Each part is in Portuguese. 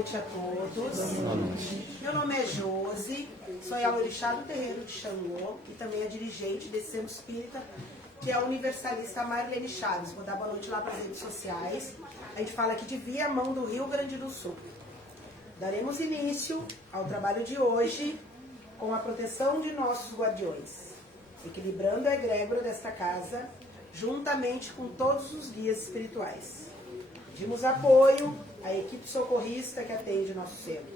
noite a todos. Meu nome é Josi, sou a orixá do terreiro de Xangô e também a dirigente desse centro espírita, que é a universalista Marlene Chaves. Vou dar boa noite lá para as redes sociais. A gente fala aqui de Viamão do Rio Grande do Sul. Daremos início ao trabalho de hoje com a proteção de nossos guardiões, equilibrando a egrégora desta casa, juntamente com todos os guias espirituais. Pedimos apoio à equipe socorrista que atende nosso centro.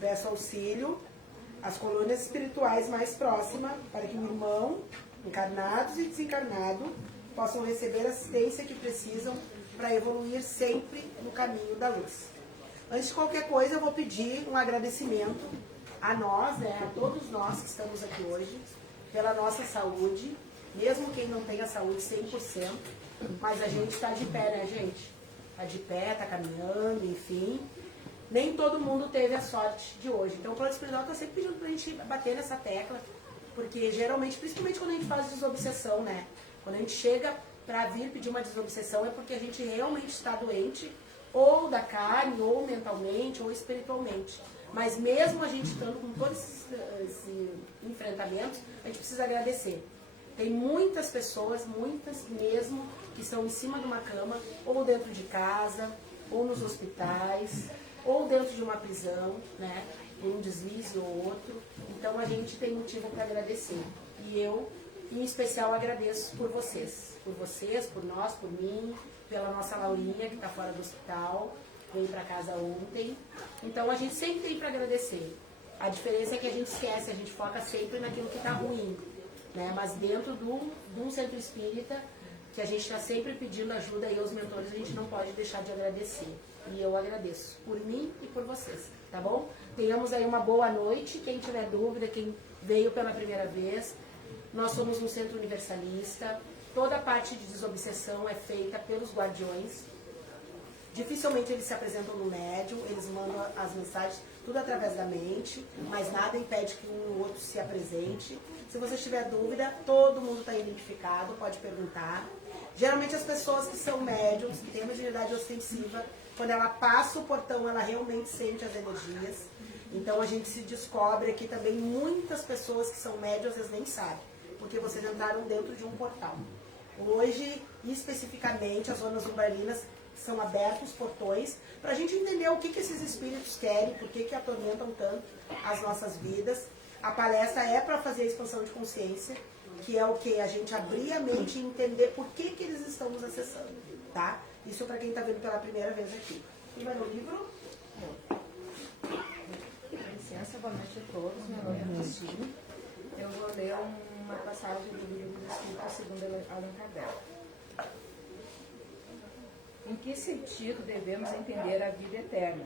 Peço auxílio às colônias espirituais mais próximas para que o irmão, encarnados e desencarnados, possam receber a assistência que precisam para evoluir sempre no caminho da luz. Antes de qualquer coisa, eu vou pedir um agradecimento a nós, a todos nós que estamos aqui hoje, pela nossa saúde, mesmo quem não tem a saúde 100%, mas a gente está de pé, né, gente? Está de pé, está caminhando, enfim. Nem todo mundo teve a sorte de hoje. Então o plano espiritual está sempre pedindo para a gente bater nessa tecla, porque geralmente, principalmente quando a gente faz desobsessão, né? Quando a gente chega para vir pedir uma desobsessão é porque a gente realmente está doente, ou da carne, ou mentalmente, ou espiritualmente. Mas mesmo a gente estando com todos esses enfrentamentos, a gente precisa agradecer. Tem muitas pessoas, muitas mesmo, que estão em cima de uma cama, ou dentro de casa, ou nos hospitais, ou dentro de uma prisão, né? Um deslize ou outro. Então a gente tem motivo para agradecer. E eu, em especial, agradeço por vocês, por nós, por mim, pela nossa Laurinha, que está fora do hospital, veio para casa ontem. Então a gente sempre tem para agradecer. A diferença é que a gente esquece, a gente foca sempre naquilo que está ruim, né? Mas dentro de um centro espírita, que a gente está sempre pedindo ajuda aí aos mentores, a gente não pode deixar de agradecer. E eu agradeço por mim e por vocês, tá bom? Tenhamos aí uma boa noite. Quem tiver dúvida, quem veio pela primeira vez, nós somos um centro universalista. Toda a parte de desobsessão é feita pelos guardiões. Dificilmente eles se apresentam no médium, eles mandam as mensagens tudo através da mente, mas nada impede que um ou outro se apresente. Se você tiver dúvida, todo mundo está identificado, pode perguntar. Geralmente as pessoas que são médiums, que têm uma mediunidade ostensiva, quando ela passa o portão, ela realmente sente as energias. Então a gente se descobre aqui também muitas pessoas que são médiums, às vezes nem sabem, porque vocês entraram dentro de um portal. Hoje, especificamente, as zonas umbalinas são abertos portões para a gente entender o que esses espíritos querem, por que atormentam tanto as nossas vidas. A palestra é para fazer a expansão de consciência, que é o que? A gente abrir a mente e entender por que eles estão nos acessando, tá? Isso para quem está vendo pela primeira vez aqui. E vai no livro? Com licença, boa noite a todos. Meu nome é Cristina. Eu vou ler uma passagem do livro do Espírito segundo Allan Kardec. Em que sentido devemos entender a vida eterna?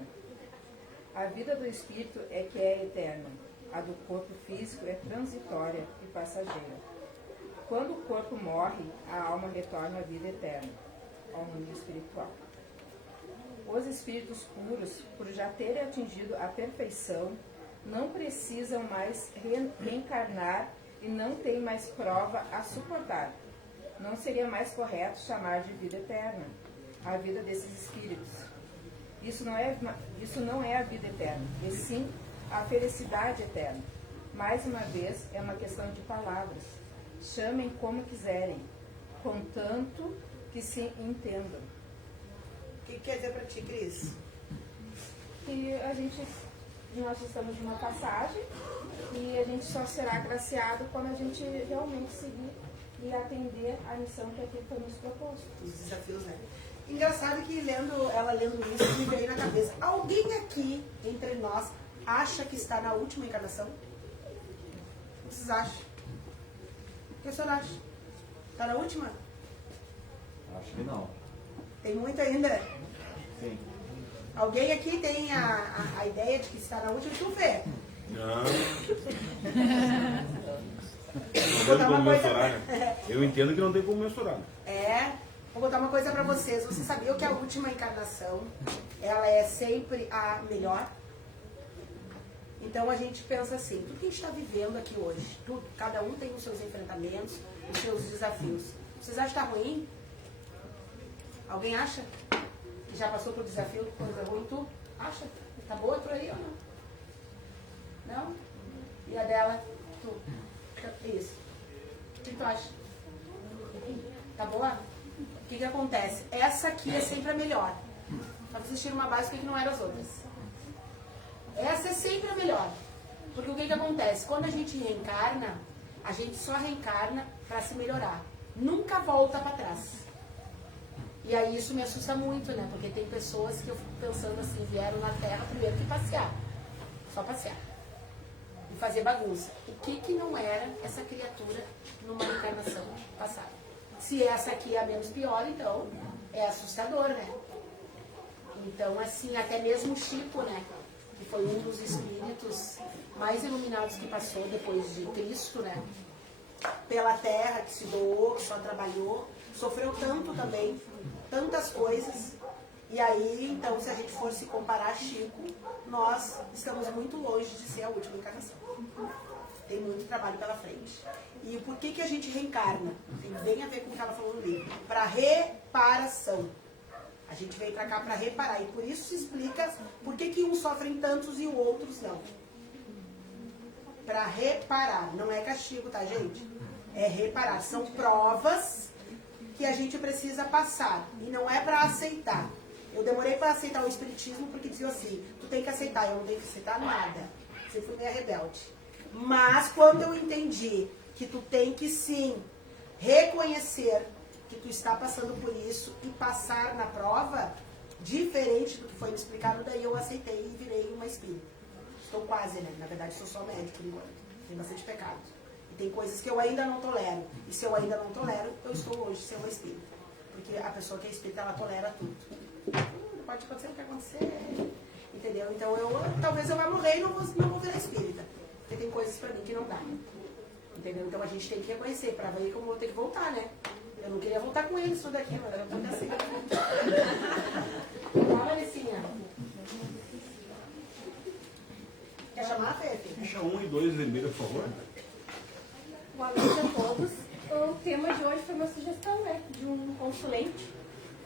A vida do espírito é que é eterna. A do corpo físico é transitória e passageira. Quando o corpo morre, a alma retorna à vida eterna, ao mundo espiritual. Os espíritos puros, por já terem atingido a perfeição, não precisam mais reencarnar e não têm mais prova a suportar. Não seria mais correto chamar de vida eterna a vida desses espíritos. Isso não é a vida eterna, e sim a felicidade eterna. Mais uma vez, é uma questão de palavras. Chamem como quiserem, contanto que se entendam. O que quer dizer para ti, Cris? Que nós estamos numa passagem e a gente só será agraciado quando a gente realmente seguir e atender a missão que aqui foi nos proposto. Os desafios, né? Engraçado que ela lendo isso, me veio na cabeça. Alguém aqui, entre nós, acha que está na última encarnação? O que vocês acham? O que o senhor acha? Está na última? Acho que não. Tem muito ainda? Sim. Alguém aqui tem a ideia de que está na última? Tu vê. Não. Vou botar uma coisa. Eu entendo que não tem como mensurar. Vou botar uma coisa para vocês. Vocês sabiam que a última encarnação, ela é sempre a melhor? Então a gente pensa assim, tudo que a gente está vivendo aqui hoje, tudo, cada um tem os seus enfrentamentos, os seus desafios. Vocês acham que está ruim? Alguém acha? Que já passou por desafio, coisa ruim, tu? Acha? Tá boa por aí ou não? Não? E a dela? Tu? Isso. O que tu acha? Tá boa? O que acontece? Essa aqui é sempre a melhor. Só que vocês tiram uma base que não eram as outras. Essa é sempre a melhor. Porque o que acontece? Quando a gente reencarna, a gente só reencarna para se melhorar. Nunca volta para trás. E aí isso me assusta muito, né? Porque tem pessoas que eu fico pensando assim, vieram na Terra primeiro que passear. Só passear. E fazer bagunça. O que não era essa criatura numa reencarnação passada? Se essa aqui é a menos pior, então é assustador, né? Então, assim, até mesmo o Chico, né? Que foi um dos espíritos mais iluminados que passou depois de Cristo, né? Pela Terra, que se doou, que só trabalhou, sofreu tanto também, tantas coisas. E aí, então, se a gente for se comparar a Chico, nós estamos muito longe de ser a última encarnação. Tem muito trabalho pela frente. E por que a gente reencarna? Tem bem a ver com o que ela falou no livro. Para reparação. A gente veio para cá para reparar. E por isso se explica por que uns sofrem tantos e outros não. Para reparar. Não é castigo, tá, gente? É reparar. São provas que a gente precisa passar. E não é para aceitar. Eu demorei para aceitar o espiritismo porque dizia assim, tu tem que aceitar. Eu não tenho que aceitar nada. Você foi meio rebelde. Mas quando eu entendi que tu tem que sim reconhecer que tu está passando por isso e passar na prova, diferente do que foi me explicado, daí eu aceitei e virei uma espírita. Estou quase, né? Na verdade, sou só médico por enquanto. Tem bastante pecado. E tem coisas que eu ainda não tolero. E se eu ainda não tolero, eu estou longe de ser uma espírita. Porque a pessoa que é espírita, ela tolera tudo. Pode acontecer o que acontecer. Entendeu? Então, talvez eu vá morrer e não vou virar espírita. Porque tem coisas pra mim que não dá. Entendeu? Então, a gente tem que reconhecer. Pra ver como eu vou ter que voltar, né? Eu não queria voltar com eles tudo aqui, mas eu tô assim. Ó, Maricinha. Quer chamar, Pepe? Deixa 1 e 2 vermelho, por favor. Boa noite a todos. O tema de hoje foi uma sugestão, né, de um consulente.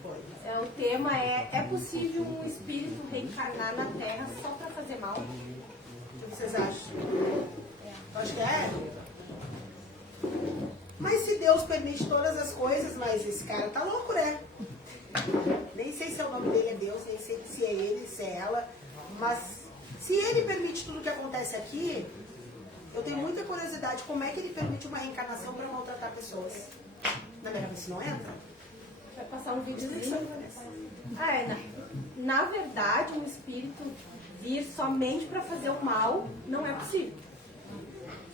O tema é possível um espírito reencarnar na Terra só para fazer mal? O que vocês acham? Eu acho que é. Mas se Deus permite todas as coisas, mas esse cara tá louco, né? Nem sei se o nome dele é Deus, nem sei se é ele, se é ela. Mas se ele permite tudo que acontece aqui, eu tenho muita curiosidade como é que ele permite uma reencarnação para maltratar pessoas. Na minha cabeça não entra? Vai passar um videozinho. Na verdade, um espírito vir somente para fazer o mal não é possível.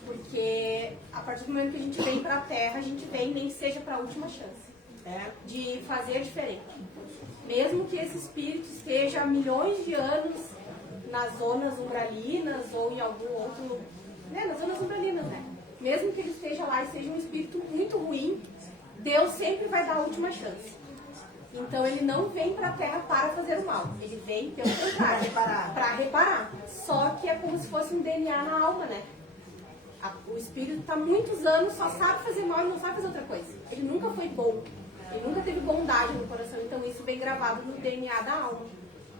Porque a partir do momento que a gente vem para a Terra, a gente vem nem que seja para a última chance de fazer diferente. Mesmo que esse espírito esteja há milhões de anos nas zonas umbralinas ou em algum outro... Né, nas zonas umbralinas, né? Mesmo que ele esteja lá e seja um espírito muito ruim, Deus sempre vai dar a última chance. Então ele não vem para a Terra para fazer o mal. Ele vem, pelo contrário, para reparar. Só que é como se fosse um DNA na alma, né? O espírito está há muitos anos, só sabe fazer mal e não sabe fazer outra coisa. Ele nunca foi bom. Ele nunca teve bondade no coração. Então isso vem gravado no DNA da alma.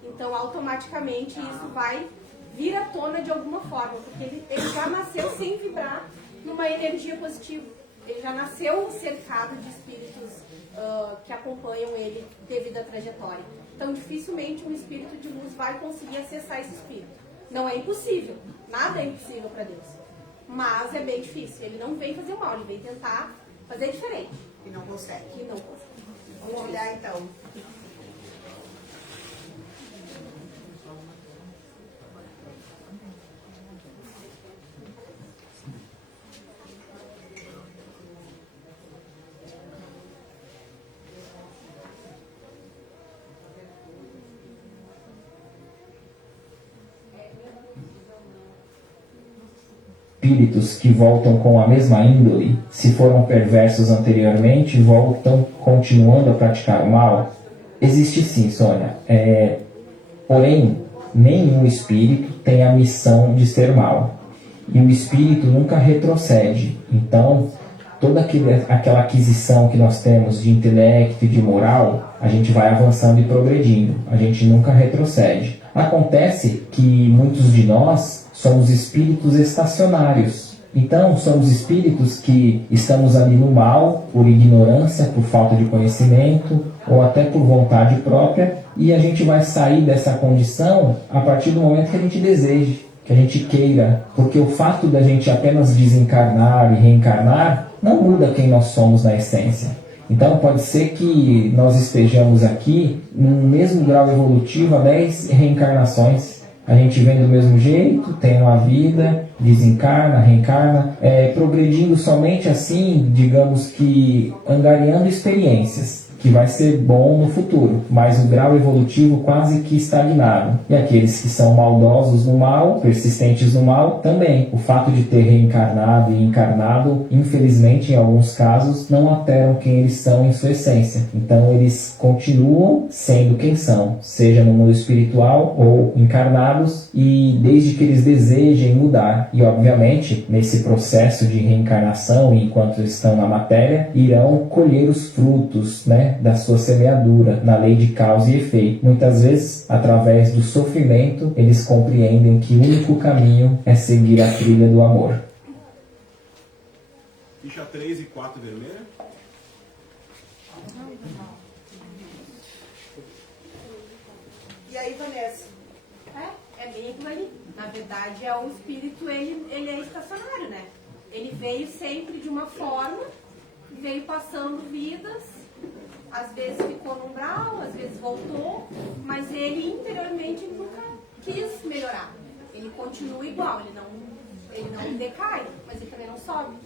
Então automaticamente isso vai vir à tona de alguma forma. Porque ele já nasceu sem vibrar numa energia positiva. Ele já nasceu cercado de espíritos que acompanham ele devido à trajetória. Então dificilmente um espírito de luz vai conseguir acessar esse espírito. Não é impossível. Nada é impossível para Deus. Mas é bem difícil. Ele não vem fazer o mal, ele vem tentar fazer diferente. E não consegue. E não consegue. Vamos olhar então. Espíritos que voltam com a mesma índole, se foram perversos anteriormente, voltam continuando a praticar o mal? Existe sim, Sônia. Porém, nenhum espírito tem a missão de ser mal. E o espírito nunca retrocede. Então, toda aquela aquisição que nós temos de intelecto e de moral, a gente vai avançando e progredindo. A gente nunca retrocede. Acontece que muitos de nós somos espíritos estacionários. Então, somos espíritos que estamos ali no mal, por ignorância, por falta de conhecimento, ou até por vontade própria, e a gente vai sair dessa condição a partir do momento que a gente deseje, que a gente queira, porque o fato da gente apenas desencarnar e reencarnar não muda quem nós somos na essência. Então, pode ser que nós estejamos aqui no mesmo grau evolutivo há 10 reencarnações. A gente vem do mesmo jeito, tem uma vida, desencarna, reencarna, progredindo somente assim, digamos que angariando experiências, que vai ser bom no futuro, mas o grau evolutivo quase que estagnado. E aqueles que são maldosos no mal, persistentes no mal, também. O fato de ter reencarnado e encarnado, infelizmente, em alguns casos, não alteram quem eles são em sua essência. Então, eles continuam sendo quem são, seja no mundo espiritual ou encarnados, e desde que eles desejem mudar. E, obviamente, nesse processo de reencarnação, enquanto estão na matéria, irão colher os frutos, né, da sua semeadura, na lei de causa e efeito. Muitas vezes, através do sofrimento, eles compreendem que o único caminho é seguir a trilha do amor. Ficha 3 e 4 vermelha. E aí, Vanessa? É bem aquilo ali. Na verdade, é o espírito, ele é estacionário, né? Ele veio sempre de uma forma, veio passando vidas, às vezes ficou no umbral, às vezes voltou, mas ele interiormente nunca quis melhorar. Ele continua igual, ele não decai, mas ele também não sobe.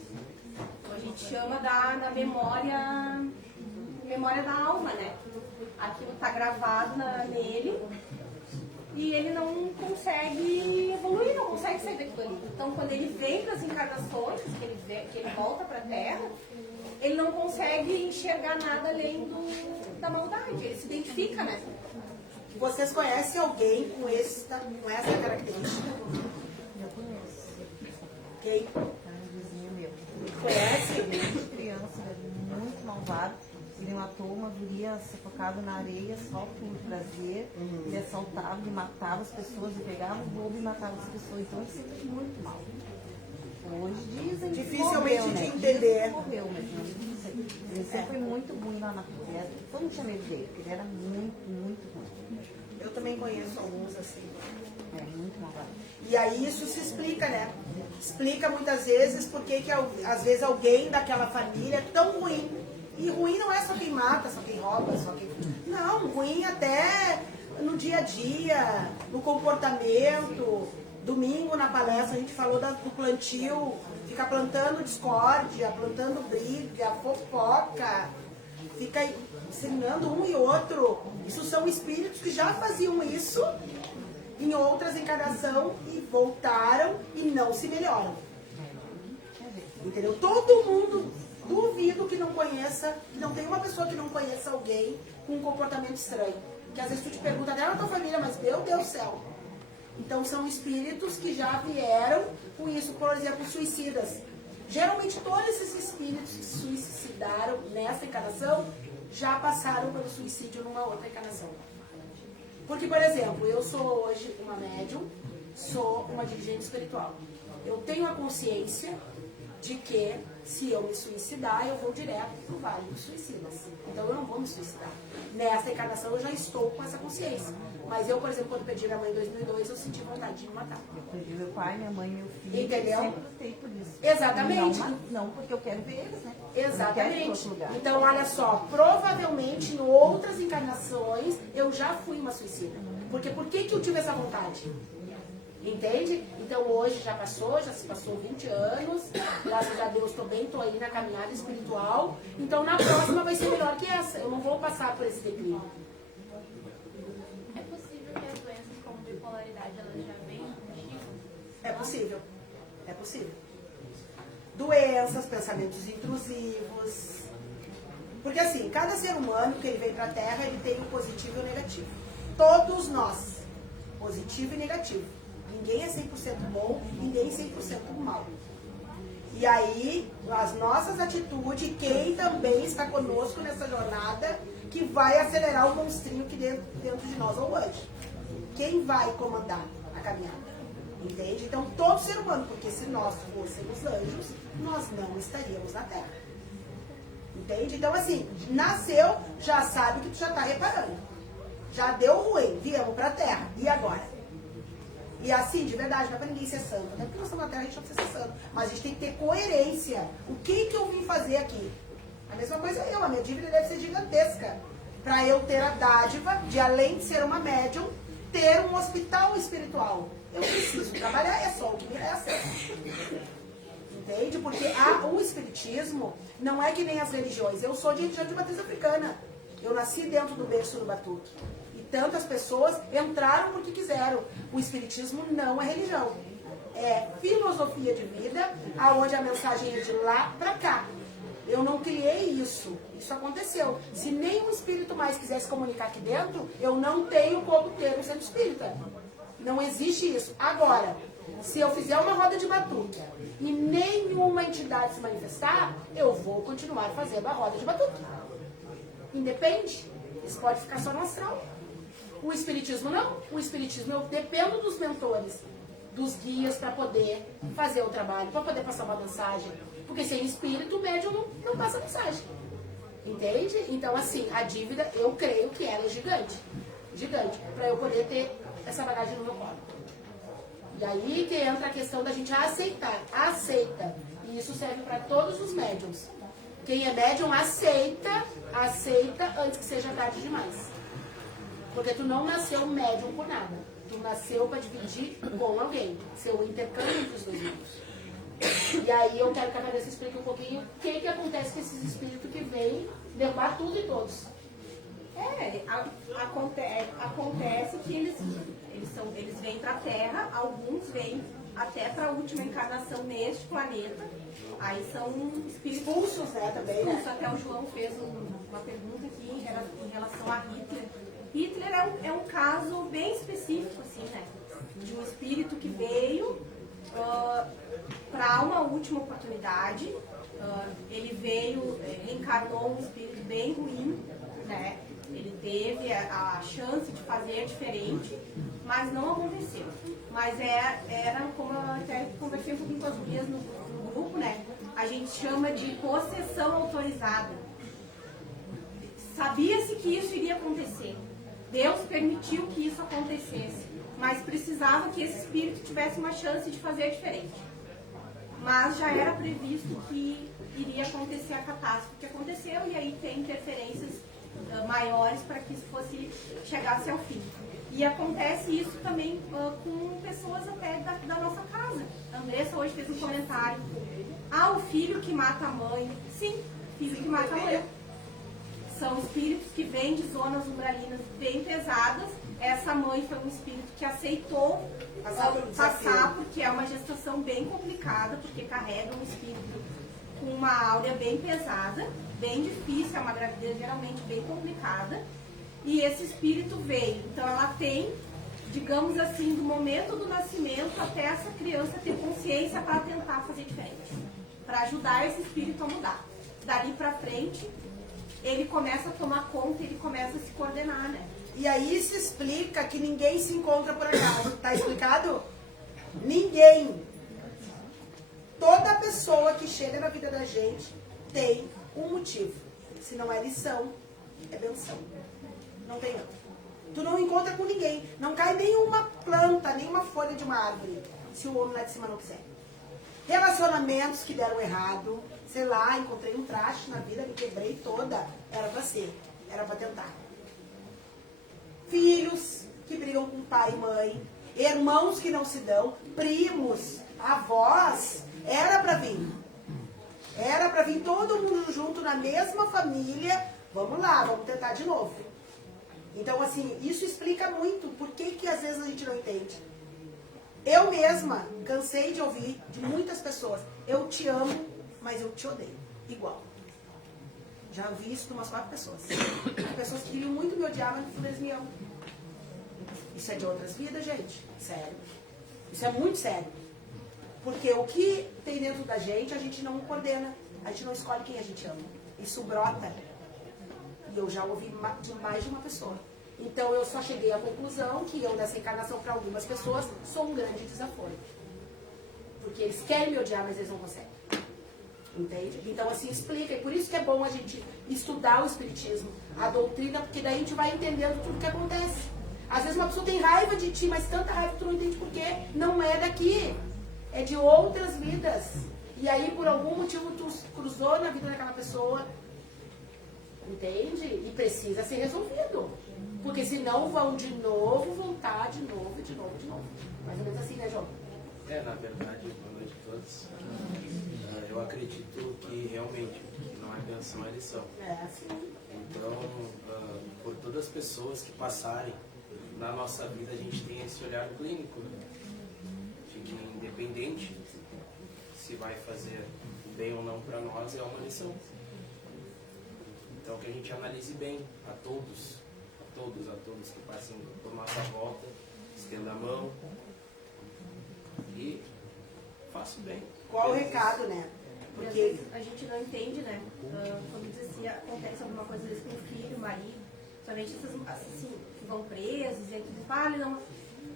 Então a gente chama da memória da alma, né? Aquilo está gravado nele e ele não consegue evoluir, não consegue sair daquilo ali. Então quando ele vem para as encarnações, que ele volta para a Terra, ele não consegue enxergar nada além da maldade, ele se identifica, né? Vocês conhecem alguém com essa característica? Eu conheço. Quem? É um vizinho meu. Conhece? Desde criança, ele é muito malvado. Ele matou uma guria sufocada na areia só por prazer. Ele assaltava, ele matava as pessoas, ele pegava o bobo e matava as pessoas. Então ele sempre foi muito mal. Hoje dizem que dificilmente morreu, de né? entender. Dizem que morreu, mas não dizem. Ele sempre foi muito ruim lá na floresta. Todo mundo tinha medo dele, porque ele era muito, muito ruim. Eu também conheço alguns assim. É muito malvado. E aí isso se explica, né? Explica muitas vezes porque que às vezes alguém daquela família é tão ruim. E ruim não é só quem mata, só quem rouba, só quem... Não, ruim até no dia a dia, no comportamento. Domingo na palestra a gente falou do plantio, fica plantando discórdia, plantando briga, fofoca, fica ensinando um e outro. Isso são espíritos que já faziam isso em outras encarnações e voltaram e não se melhoram. Entendeu? Todo mundo, duvido que não conheça, que não tem uma pessoa que não conheça alguém com um comportamento estranho. Que às vezes tu te pergunta até na tua família, mas meu Deus do céu. Então são espíritos que já vieram com isso, por exemplo, suicidas. Geralmente todos esses espíritos que se suicidaram nessa encarnação já passaram pelo suicídio numa outra encarnação. Porque, por exemplo, eu sou hoje uma médium, sou uma dirigente espiritual. Eu tenho a consciência de que se eu me suicidar, eu vou direto para o Vale dos Suicidas. Então eu não vou me suicidar. Nessa encarnação eu já estou com essa consciência. Mas eu, por exemplo, quando perdi minha mãe em 2002, eu senti vontade de me matar. Eu perdi meu pai, minha mãe e meu filho. Entendeu? Eu sempre lutei por isso. Exatamente. Não, porque eu quero ver eles, né? Exatamente. Então, olha só, provavelmente em outras encarnações eu já fui uma suicida. Porque por que eu tive essa vontade? Entende? Então hoje já se passou 20 anos, graças a Deus estou bem, estou aí na caminhada espiritual. Então na próxima vai ser melhor que essa, eu não vou passar por esse declínio. É possível que as doenças como bipolaridade elas já venham contigo? É possível, é possível. Doenças, pensamentos intrusivos. Porque assim, cada ser humano que ele vem para a Terra, ele tem o positivo e o negativo. Todos nós, positivo e negativo. Ninguém é 100% bom e nem 100% mal. E aí, as nossas atitudes, quem também está conosco nessa jornada, que vai acelerar o monstrinho que dentro de nós, ou o anjo. Quem vai comandar a caminhada? Entende? Então, todo ser humano, porque se nós fôssemos anjos, nós não estaríamos na Terra. Entende? Então, assim, nasceu, já sabe que tu já está reparando. Já deu ruim, viemos para a Terra. E agora? E assim, de verdade, não é para ninguém ser santo. Não é porque nós estamos na Terra, a gente não precisa ser santo. Mas a gente tem que ter coerência. O que eu vim fazer aqui? A mesma coisa eu, a minha dívida deve ser gigantesca. Para eu ter a dádiva de, além de ser uma médium, ter um hospital espiritual. Eu preciso trabalhar, é só o que me resta. Entende? Porque o espiritismo não é que nem as religiões. Eu sou de matriz africana. Eu nasci dentro do berço do batuque. E tantas pessoas entraram porque quiseram. O espiritismo não é religião. É filosofia de vida, aonde a mensagem é de lá para cá. Eu não criei isso. Isso aconteceu. Se nenhum espírito mais quisesse comunicar aqui dentro, eu não tenho como ter um centro espírita. Não existe isso. Agora, se eu fizer uma roda de batuque e nenhuma entidade se manifestar, eu vou continuar fazendo a roda de batuque. Independe. Isso pode ficar só no astral. O espiritismo não. O espiritismo eu dependo dos mentores, dos guias para poder fazer o trabalho, para poder passar uma mensagem. Porque sem espírito, o médium não passa mensagem. Entende? Então, assim, a dívida, eu creio que ela é gigante. Gigante. Para eu poder ter essa bagagem no meu corpo. E aí que entra a questão da gente aceitar. Aceita. E isso serve para todos os médiums. Quem é médium, aceita antes que seja tarde demais. Porque tu não nasceu médium por nada. Tu nasceu para dividir com alguém. Seu intercâmbio entre os dois mundos. E aí eu quero que a Vanessa explique um pouquinho o que acontece com esses espíritos que vêm derrubar tudo e todos. Acontece que eles vêm para a Terra, alguns vêm até para a última encarnação neste planeta. Aí são espíritos expulsos, né, também, né? Até o João fez uma pergunta aqui em relação a Hitler. Hitler é um caso bem específico, assim, né? De um espírito que veio para uma última oportunidade. Ele veio, reencarnou um espírito bem ruim, né? Ele teve a chance de fazer diferente, mas não aconteceu. Mas era como eu até conversei um pouquinho com as gurias no grupo, né? A gente chama de possessão autorizada. Sabia-se que isso iria acontecer. Deus permitiu que isso acontecesse, mas precisava que esse espírito tivesse uma chance de fazer diferente. Mas já era previsto que iria acontecer a catástrofe que aconteceu, e aí tem interferências maiores para que isso chegasse ao fim. E acontece isso também com pessoas até da nossa casa. A Andressa hoje fez um comentário. O filho que mata a mãe. Sim, filho que mata a mãe. São espíritos que vêm de zonas umbralinas bem pesadas. Essa mãe foi um espírito que aceitou passar, porque é uma gestação bem complicada, porque carrega um espírito com uma áurea bem pesada, bem difícil, é uma gravidez geralmente bem complicada. E esse espírito veio. Então ela tem, digamos assim, do momento do nascimento até essa criança ter consciência para tentar fazer diferente, para ajudar esse espírito a mudar. Dali para frente, ele começa a tomar conta, ele começa a se coordenar, né? E aí se explica que ninguém se encontra por acaso. Tá explicado? Ninguém. Toda pessoa que chega na vida da gente tem um motivo. Se não é lição, é benção. Não tem outro. Tu não encontra com ninguém. Não cai nenhuma planta, nenhuma folha de uma árvore, se o homem lá de cima não quiser. Relacionamentos que deram errado. Sei lá, encontrei um traste na vida, me quebrei toda. Era pra ser. Era pra tentar. Filhos que brigam com pai e mãe. Irmãos que não se dão. Primos, avós. Era pra vir. Era pra vir todo mundo junto na mesma família. Vamos lá, vamos tentar de novo. Então, assim, isso explica muito por que às vezes a gente não entende. Eu mesma cansei de ouvir de muitas pessoas: eu te amo, mas eu te odeio. Igual. Já ouvi isso de umas 4 pessoas. Pessoas que queriam muito me odiar, mas eles me amam. Isso é de outras vidas, gente. Sério. Isso é muito sério. Porque o que tem dentro da gente, a gente não coordena. A gente não escolhe quem a gente ama. Isso brota. E eu já ouvi de mais de uma pessoa. Então eu só cheguei à conclusão que eu, nessa encarnação, para algumas pessoas, sou um grande desaforo. Porque eles querem me odiar, mas eles não conseguem. Entende? Então assim explica, e por isso que é bom a gente estudar o espiritismo, a doutrina, porque daí a gente vai entendendo tudo o que acontece. Às vezes uma pessoa tem raiva de ti, mas tanta raiva que tu não entende por quê. Não é daqui, é de outras vidas. E aí por algum motivo tu cruzou na vida daquela pessoa, entende? E precisa ser resolvido. Porque senão vão de novo voltar de novo, de novo, de novo. Mais ou menos assim, né, João? Na verdade, boa noite a todos. Eu acredito que realmente não é pensão, é lição. Sim. Então, por todas as pessoas que passarem na nossa vida, a gente tem esse olhar clínico, né? De que independente se vai fazer bem ou não para nós, é uma lição. Então que a gente analise bem a todos que passem por nossa volta, estenda a mão e faça o bem. Qual o recado, né? Porque às vezes a gente não entende, né? Quando diz assim, acontece alguma coisa desse com o filho, o marido, somente essas assim, que vão presos, e aí tu diz, não,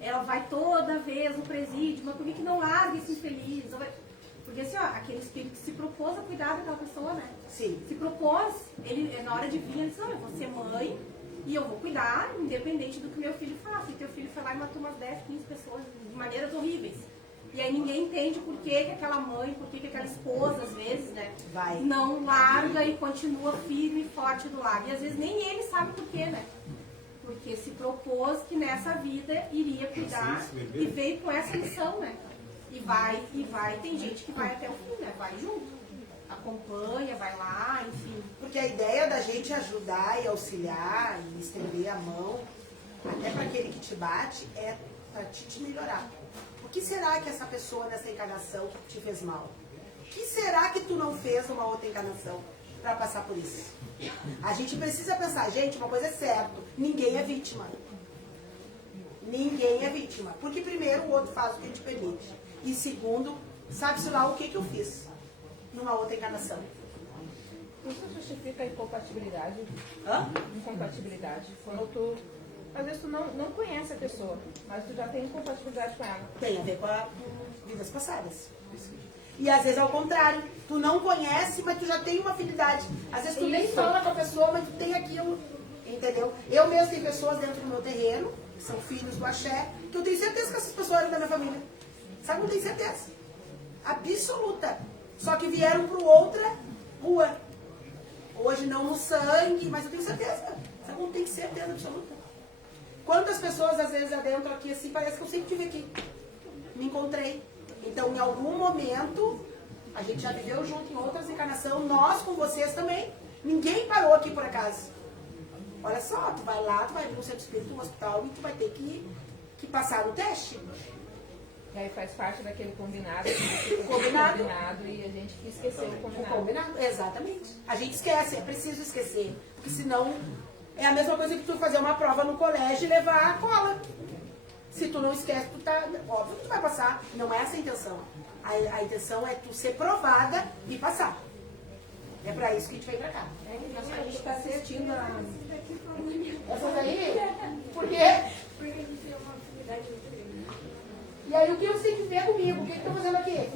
ela vai toda vez no presídio, mas por que não larga esse infeliz? Porque assim, aquele espírito se propôs a cuidar daquela pessoa, né? Sim. Se propôs, ele na hora de vir, ele disse, não, eu vou ser mãe e eu vou cuidar, independente do que meu filho faça. E teu filho foi lá e matou umas 10, 15 pessoas de maneiras horríveis. E aí ninguém entende por que aquela mãe, por que aquela esposa, às vezes, né, não larga e continua firme e forte do lado. E às vezes nem ele sabe por quê, né? Porque se propôs que nessa vida iria cuidar e veio com essa missão, né? E vai, tem gente que vai até o fim, né? Vai junto, acompanha, vai lá, enfim. Porque a ideia da gente ajudar e auxiliar e estender a mão, até para aquele que te bate, é para te melhorar. O que será que essa pessoa nessa encarnação te fez mal? O que será que tu não fez numa outra encarnação para passar por isso? A gente precisa pensar, gente, uma coisa é certa, ninguém é vítima. Ninguém é vítima. Porque primeiro o outro faz o que a gente permite. E segundo, sabe-se lá o que eu fiz numa outra encarnação. Isso justifica a incompatibilidade? Incompatibilidade. Quando tu, às vezes tu não conhece a pessoa, mas tu já tem incompatibilidade com ela. Tem a ver com vidas passadas. E às vezes ao contrário, tu não conhece, mas tu já tem uma afinidade. Às vezes tu nem fala com a pessoa, mas tu tem aquilo, entendeu? Eu mesmo tenho pessoas dentro do meu terreno, que são filhos do axé, que eu tenho certeza que essas pessoas eram da minha família. Sabe, não tenho certeza. Absoluta. Só que vieram para outra rua. Hoje não no sangue, mas eu tenho certeza. Sabe, não tenho certeza absoluta. Quantas pessoas às vezes adentro aqui assim, parece que eu sempre estive aqui. Me encontrei. Então, em algum momento, a gente já viveu junto em outras encarnações, nós com vocês também. Ninguém parou aqui por acaso. Olha só, tu vai lá, tu vai vir no centro espírita, no hospital, e tu vai ter que passar no teste. E aí faz parte daquele combinado. Combinado E a gente que esqueceu o combinado. Combinado, exatamente. A gente esquece, é preciso esquecer. Porque senão é a mesma coisa que tu fazer uma prova no colégio e levar a cola. Se tu não esquece, tu tá. Óbvio que tu vai passar. Não é essa a intenção. A intenção é tu ser provada e passar. É pra isso que a gente veio pra cá. A gente está assistindo a... Essas aí? Por quê? Porque a gente tem uma afinidade muito grande. E aí o que você tem que ver comigo? O que estão fazendo aqui?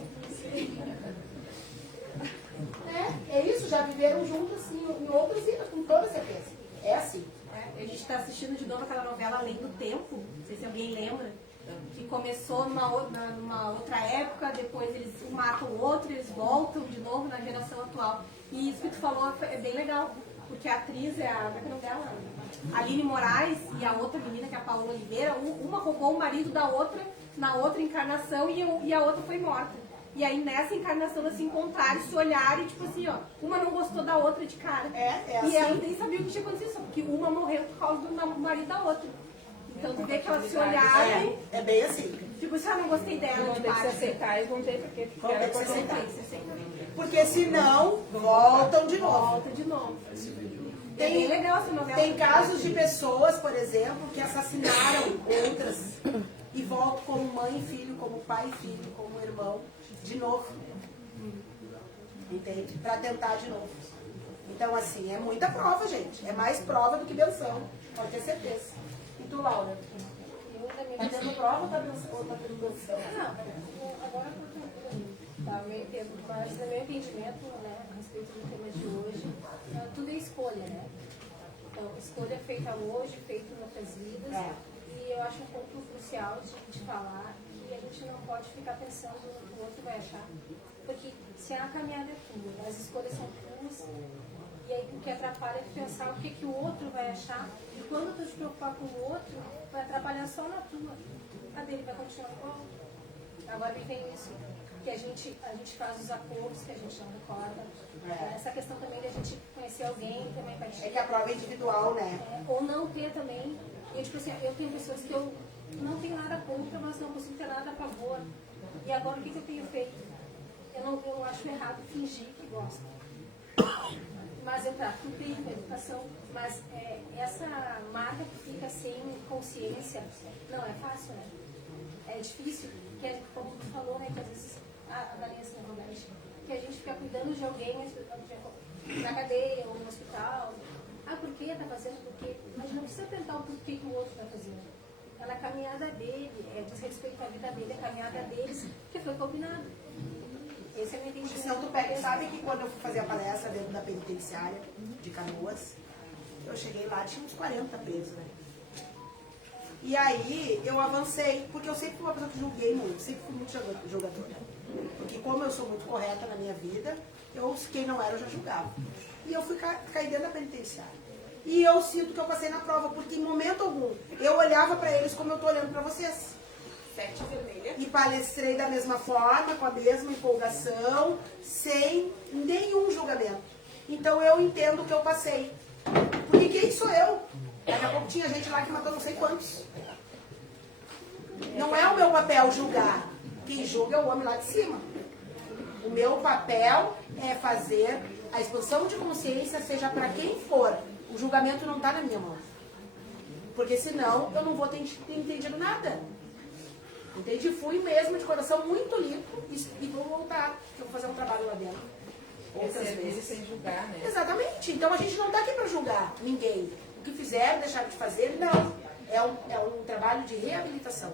É isso, já viveram juntos assim, em outras vidas, com toda certeza. É assim. A gente está assistindo de novo aquela novela Além do Tempo, não sei se alguém lembra, que começou numa outra época, depois eles matam o outro, eles voltam de novo na geração atual. E isso que tu falou é bem legal, porque a atriz é como é que é o nome dela? A Aline Moraes e a outra menina, que é a Paola Oliveira, uma roubou o marido da outra na outra encarnação e a outra foi morta. E aí nessa encarnação elas se encontraram, se olharam e tipo assim, ó, uma não gostou da outra de cara. É E assim. ela nem sabia o que tinha acontecido, só porque uma morreu por causa do marido da outra. Então tu vê que elas se olharam, É bem assim. tipo assim, não gostei dela Vão de ter que se baixo. aceitar e vão ter porque Vão ter era que se pra aceitar. aceitar. Porque senão voltam de novo. Volta de novo. É bem legal essa novela. Tem casos de pessoas, por exemplo, que assassinaram outras e voltam como mãe e filho, como pai e filho, como irmão, de novo. Entende? Para tentar de novo. Então, assim, é muita prova, gente. É mais prova do que benção. Pode ter certeza. E tu, Laura? Tá tendo prova ou tá tendo benção? Não, agora tá meio tempo, mas no meu entendimento, né, a respeito do tema de hoje, tudo é escolha, né? Então, escolha feita hoje, feita em outras vidas. E eu acho um ponto crucial de falar que a gente não pode ficar pensando no que o outro vai achar. Porque se a caminhada é tua, as escolhas são tuas, e aí o que atrapalha é tu pensar o que o outro vai achar. E quando tu te preocupar com o outro, vai atrapalhar só na tua. A dele vai continuar igual. Agora me tem isso, que a gente faz os acordos que a gente não recorda. Essa questão também de a gente conhecer alguém, também É que a prova é individual, né? ou não ter também. E tipo assim, eu tenho pessoas que eu não tenho nada contra, mas não consigo ter nada a favor. E agora o que eu tenho feito? Eu acho errado fingir que gosto. Mas eu trato bem com a educação. Mas essa marca que fica sem consciência, não é fácil, né? É difícil, que como tu falou, né, que às vezes, a Vanessa, na verdade, que a gente fica cuidando de alguém na cadeia ou no hospital. Ah, por que tá fazendo? Por quê? Mas não precisa tentar o porquê que o outro está fazendo. É na caminhada dele, diz respeito à vida dele, a caminhada deles, que foi combinado. Esse é o meu entendimento. Senão tu pega, sabe que quando eu fui fazer a palestra dentro da penitenciária de Canoas, eu cheguei lá, tinha uns 40 presos, né? E aí eu avancei, porque eu sempre fui uma pessoa que julguei muito, sempre fui muito julgadora. Porque como eu sou muito correta na minha vida, quem não era eu já julgava. E eu fui cair dentro da penitenciária. E eu sinto que eu passei na prova, porque em momento algum eu olhava para eles como eu tô olhando para vocês. 7 vermelha. E palestrei da mesma forma, com a mesma empolgação, sem nenhum julgamento. Então eu entendo que eu passei. Porque quem sou eu? Daqui a pouco tinha gente lá que matou não sei quantos. Não é o meu papel julgar. Quem julga é o homem lá de cima. O meu papel é fazer a expansão de consciência, seja para quem for. O julgamento não está na minha mão. Porque senão eu não vou ter entendido nada. Entendi? Fui mesmo de coração muito limpo e vou voltar. Eu vou fazer um trabalho lá dentro. Outras vezes. Sem julgar, né? Exatamente. Então a gente não está aqui para julgar ninguém. O que fizeram, deixaram de fazer, não. É um trabalho de reabilitação.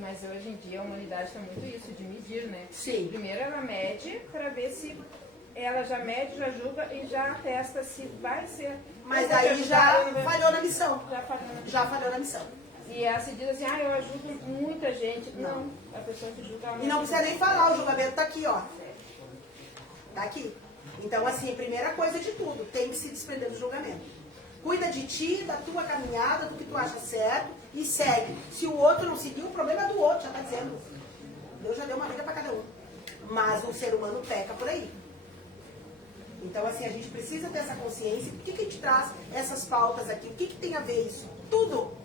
Mas hoje em dia a humanidade está muito isso, de medir, né? Sim. Primeiro ela mede para ver se ela já mede, já julga e já atesta se vai ser. Mas aí já falhou na missão. Já falhou na missão. E ela se diz assim, eu ajudo muita gente. Não, a pessoa que julga muito. E não precisa nem falar, o julgamento está aqui, ó. Está aqui. Então, assim, a primeira coisa de tudo, tem que se desprender do julgamento. Cuida de ti, da tua caminhada, do que tu acha certo e segue. Se o outro não seguiu, o problema é do outro, já está dizendo. Deus já deu uma vida para cada um. Mas o ser humano peca por aí. Então, assim, a gente precisa ter essa consciência. Por que a gente traz essas pautas aqui? O que tem a ver isso? Tudo.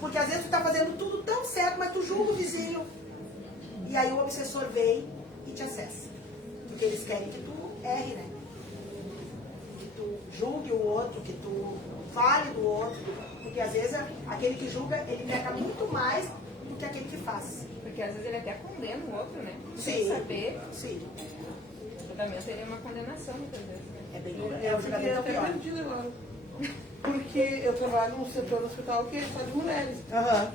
Porque às vezes tu está fazendo tudo tão certo, mas tu julga o vizinho. E aí o obsessor vem e te acessa. Porque eles querem que tu erre, né? Que tu julgue o outro, que tu fale do outro. Porque às vezes aquele que julga, ele peca muito mais do que aquele que faz. Porque às vezes ele até condena o outro, né? Sim. Sem saber. Sim. O julgamento seria uma condenação, muitas vezes. Né? É bem Eu fiquei até perdida agora. Porque eu trabalho num setor do hospital que é só de mulheres.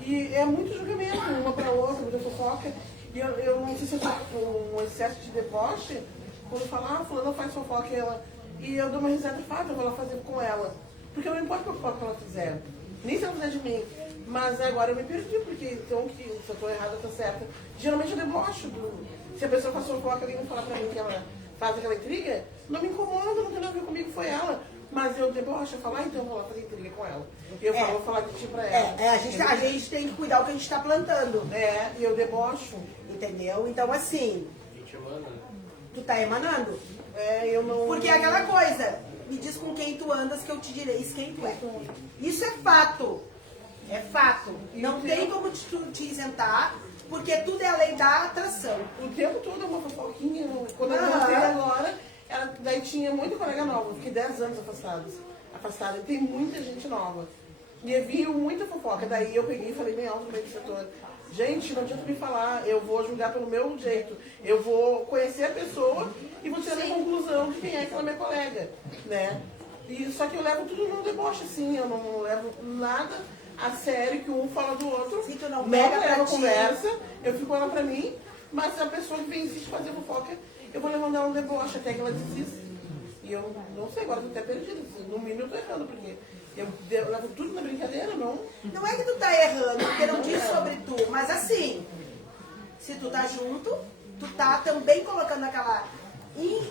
E é muito julgamento, uma para outra, muita fofoca. E eu não sei se eu estou com um excesso de deboche, quando falar, fulano faz fofoca e eu dou uma risada fácil, eu vou lá fazer com ela. Porque não importa a fofoca que ela fizer, nem se ela fizer de mim. Mas agora eu me perdi, porque então que se eu estou errada, eu estou certa. Geralmente eu debocho. Se a pessoa faz fofoca e não falar para mim que ela faz aquela intriga, não me incomoda, não tem nada a ver comigo, foi ela. Mas eu debocho, eu falo, então eu vou lá fazer intriga com ela. Eu falo, vou falar de ti pra ela. A gente tem que cuidar o que a gente está plantando. E eu debocho. Entendeu? Então, assim, A gente emana. tu tá emanando. Eu não... Porque é aquela coisa, me diz com quem tu andas que eu te direi quem tu é. Isso é fato. É fato. Não tem como te isentar, porque tudo é a lei da atração. O tempo todo é uma fofoquinha. Quando eu voltei agora, daí tinha muito colega nova. Eu fiquei 10 anos afastada. E tem muita gente nova. E eu vi muita fofoca. Daí eu peguei e falei bem alto no meio do setor. Gente, não adianta me falar, eu vou julgar pelo meu jeito. Eu vou conhecer a pessoa e vou tirar a minha conclusão de quem é aquela minha colega, né? E, só que eu levo tudo num deboche, assim, eu não levo nada a sério que um fala do outro. Se tu não Não pega pra levo a ti. conversa, eu fico ela pra mim, mas a pessoa que vem insiste fazer fofoca, eu vou levando ela um deboche até que ela desista. E eu não sei, agora eu tô até perdida. No mínimo eu tô errando, porque eu levo tudo na brincadeira, não. Não é que tu tá errando, porque não diz sobre tu, mas assim, se tu tá junto, tu tá também colocando aquela...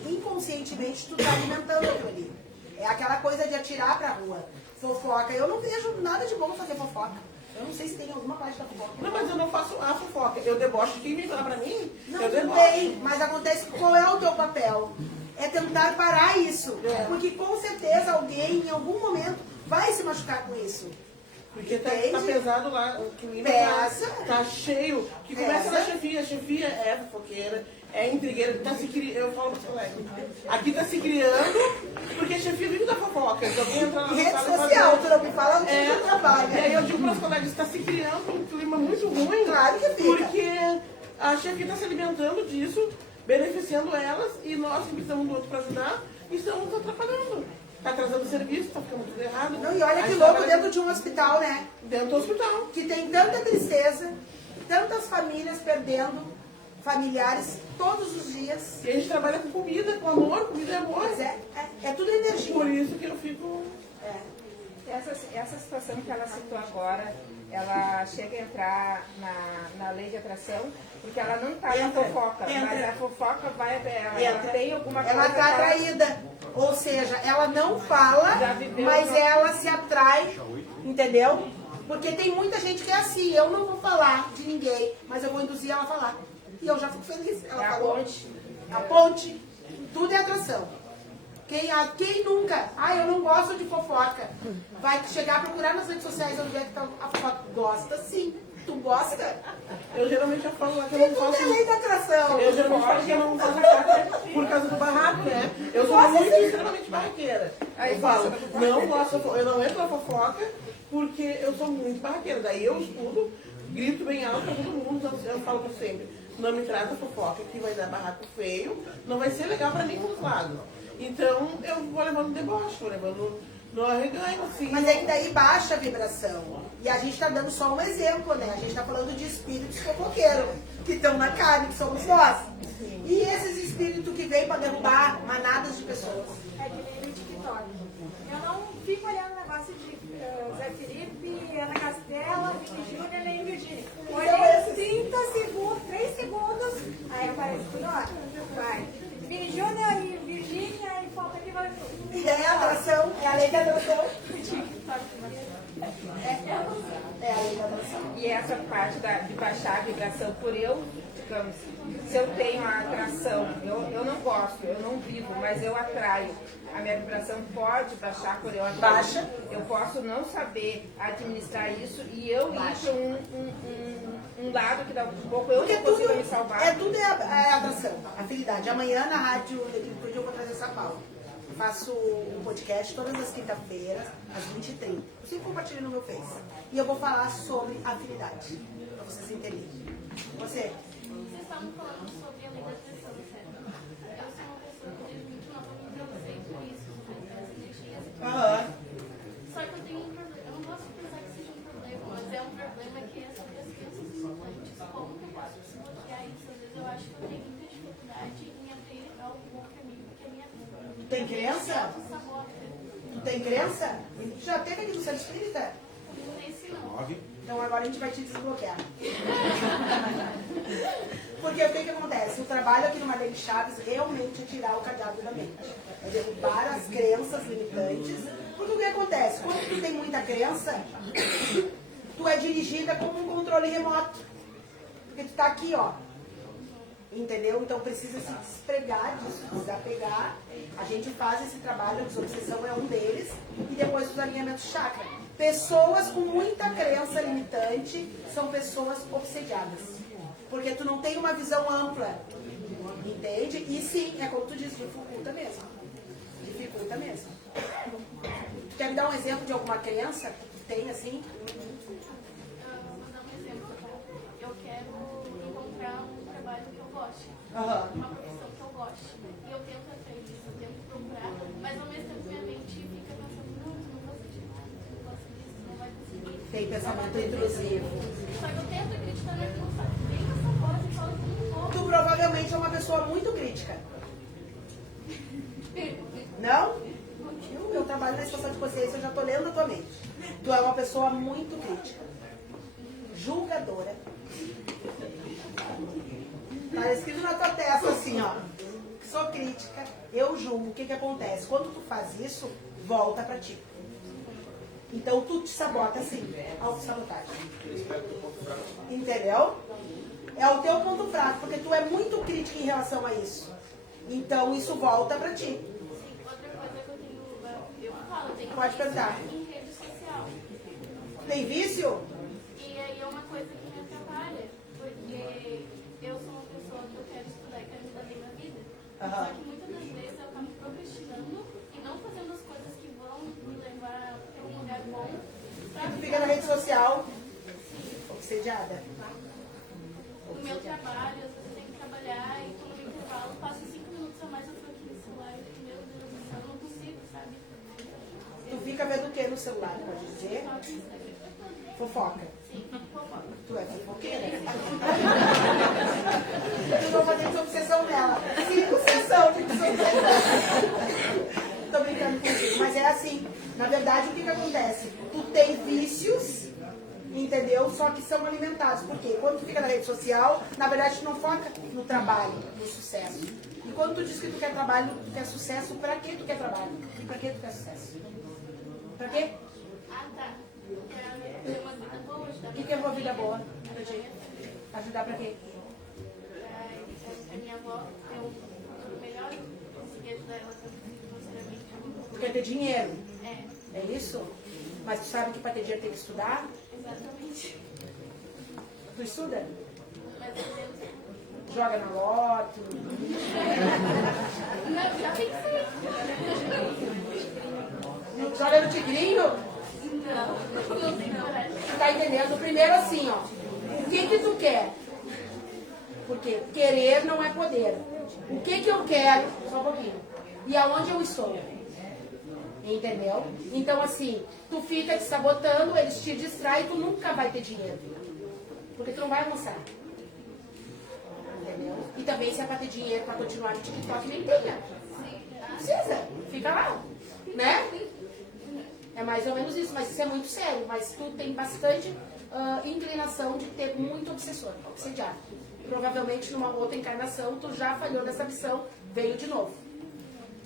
Inconscientemente, tu tá alimentando aquilo ali. É aquela coisa de atirar pra rua. Fofoca. Eu não vejo nada de bom fazer fofoca. Eu não sei se tem alguma parte da fofoca. Não, mas eu não faço a fofoca. Eu debocho quem vem falar pra mim, Não, eu tudo debocho. bem, mas acontece que qual é o teu papel? É tentar parar isso. É. Porque com certeza alguém, em algum momento, vai se machucar com isso. Porque tá Entende? pesado lá, o clima Pesa. tá cheio. Que começa Pesa. na chefia. A chefia é fofoqueira, é intrigueira, tá se criando. Eu falo pros colegas. Aqui tá se criando, porque a chefia vive da fofoca. Então, alguém entra lá na Rede sala e social, faz- tu não me fala onde tu E trabalha. aí eu digo para os colegas, está se criando um clima muito ruim. Claro que fica. Porque a chefia está se alimentando disso, beneficiando elas, e nós que precisamos do outro para ajudar, estamos atrapalhando. Está atrasando o serviço, está ficando tudo errado. Não, e olha A que gente louco trabalha dentro de um hospital, né? dentro do hospital. Que tem tanta tristeza, tantas famílias perdendo familiares todos os dias. E a gente trabalha com comida, com amor, comida é amor. Mas é tudo energia. Por isso que eu fico... Essa situação que ela citou agora, ela chega a entrar na lei de atração, porque ela não está na Entra, fofoca, mas entra. a fofoca vai até ela tem alguma coisa. Ela está atraída. Ou seja, ela não fala, Já viveu mas uma- ela se atrai, entendeu? Porque tem muita gente que é assim, eu não vou falar de ninguém, mas eu vou induzir ela a falar. E eu já fico feliz. Ela É a falou. ponte. A ponte. Tudo é atração. Quem nunca? Eu não gosto de fofoca. Vai chegar a procurar nas redes sociais onde é que tá a fofoca. Gosta sim. Tu gosta? Eu geralmente eu falo lá que eu Tem não tudo faço... é lei da atração. Eu geralmente falo que eu não faço fofoca por causa do barraco, né? Eu sou muito extremamente barraqueira. Eu falo, não gosto, eu não entro na fofoca porque eu sou muito barraqueira. Daí eu estudo, grito bem alto pra todo mundo, então eu falo pra sempre, não me trata fofoca que vai dar barraco feio, não vai ser legal pra nenhum dos lados. Então eu vou levando deboche, vou levando no arreganho, assim. Mas é que daí baixa a vibração. E a gente está dando só um exemplo, né? A gente está falando de espíritos fofoqueiros, que estão na carne, que somos nós. E esses espíritos que vêm para derrubar manadas de pessoas. É que nem no TikTok. Eu não fico olhando o negócio de Zé Felipe, Ana Castela, Vini Júnior, nem Virgínia. Olhei 30 segundos, 3 segundos, aí aparece tudo, ó, vai. Vini Júnior e Virgínia e falta aqui vai. E é a atração, é a lei da atração. É a lei da atração. E essa parte de baixar a vibração por eu, digamos, se eu tenho a atração, eu não gosto, eu não vivo, mas eu atraio. A minha vibração pode baixar por eu atrair. Baixa. Eu posso não saber administrar isso e eu ir para um lado que dá um pouco eu Porque não consigo tudo me salvar. tudo é a atração, a afinidade. Amanhã na rádio Equilíbrio eu vou trazer essa pauta. Faço um podcast todas as quinta-feiras, às 20h30. Eu sempre compartilho no meu Face. E eu vou falar sobre afinidade, para vocês entenderem. Você? Vocês estavam falando sobre a lei da atração, certo? Eu sou uma pessoa que desde muito nova me interessei por isso, sobre as energias e tudo. Só que eu tenho um problema, eu não posso pensar que seja um problema, mas é um problema que é sobre as crenças limitantes. Como que eu posso desbloquear isso? Às vezes eu acho que eu tenho muita dificuldade em abrir algum caminho, porque a minha vida Tem crença? sabota. Tu tem crença? Já teve aqui no Centro Espírita? Nesse não. 9. Então agora a gente vai te desbloquear. Porque o que acontece? O trabalho aqui no Marlene Chaves realmente é tirar o cadeado da mente. É derrubar as crenças limitantes. Porque o que acontece? Quando tu tem muita crença, tu é dirigida como um controle remoto. Porque tu tá aqui, ó. Entendeu? Então precisa se despregar disso, desapegar. A gente faz esse trabalho, a desobsessão é um deles. E depois os alinhamentos chakra. Pessoas com muita crença limitante são pessoas obsediadas. Porque tu não tem uma visão ampla. Entende? E sim, é como tu diz, dificulta mesmo. Dificulta mesmo. Tu quer me dar um exemplo de alguma crença que tu tem assim? Vou dar um exemplo. Eu quero encontrar um trabalho que eu goste. Aham. Uma profissão que eu goste. E eu tento atrair isso, eu tento procurar, mas ao mesmo tempo minha mente fica Tem pensamento intrusivo. Só que eu tento acreditar naquilo, sabe? Vem essa voz e fala que eu não vou. Tu provavelmente é uma pessoa muito crítica. Não? Eu trabalho na expansão de consciência, eu já tô lendo a tua mente. Tu é uma pessoa muito crítica. Julgadora. Tá escrito na tua testa assim, ó. Sou crítica, eu julgo. O que que acontece? Quando tu faz isso, volta pra ti. Então tu te sabota assim, autossabotagem. Entendeu? É o teu ponto fraco, porque tu é muito crítica em relação a isso. Então isso volta pra ti. Outra coisa que eu falo, tem Pode perguntar. em rede social. Tem vício? E aí é uma coisa que me atrapalha, porque eu sou uma pessoa que eu quero estudar e quero mudar bem na vida. Só que muitas das vezes eu acabo procrastinando e não fazendo as coisas que vão me levar para um lugar bom. E tu fica na rede social obsediada. No meu trabalho, às vezes eu tenho que trabalhar e quando eu intervalo, passo 5 minutos a mais, eu tô aqui no celular e meu Deus do céu, eu não consigo, sabe? Tu fica vendo o que no celular, pode dizer? Fofoca. Sim, fofoca. Tu é fofoqueira? Eu vou fazer desobsessão nela. 5 sessões de desobsessão. Tô brincando contigo, mas é assim. Na verdade, o que que acontece? Tu tem vícios, entendeu? Só que são alimentados. Por quê? Quando tu fica na rede social, na verdade tu não foca no trabalho, no sucesso. E quando tu diz que tu quer trabalho, tu quer sucesso, pra que tu quer trabalho? E pra que tu quer sucesso? Pra quê? Ah, tá. Quero ter uma vida boa, ajudar O que que é uma vida boa pra ti? Ajudar pra quê? a minha avó ter um futuro melhor, conseguir ajudar ela financeiramente. Tu quer ter dinheiro. É, É isso? Mas tu sabe que pra ter dinheiro tem que estudar? exatamente. Tu estuda? Mais ou menos. Joga na loto? Não, já pensei. Joga no tigrinho? Não tem coragem. Tu tá entendendo? Primeiro assim, ó. O que que tu quer? Porque querer não é poder. O que que eu quero? Só um pouquinho. E aonde eu estou? Entendeu? Então assim, tu fica te sabotando, eles te distraem e tu nunca vai ter dinheiro. Porque tu não vai almoçar. Entendeu? E também se é pra ter dinheiro pra continuar no TikTok, nem tenha. Não precisa. Fica lá. Né? É mais ou menos isso, mas isso é muito sério. Mas tu tem bastante inclinação de ter muito obsediado. Provavelmente numa outra encarnação tu já falhou nessa missão, veio de novo.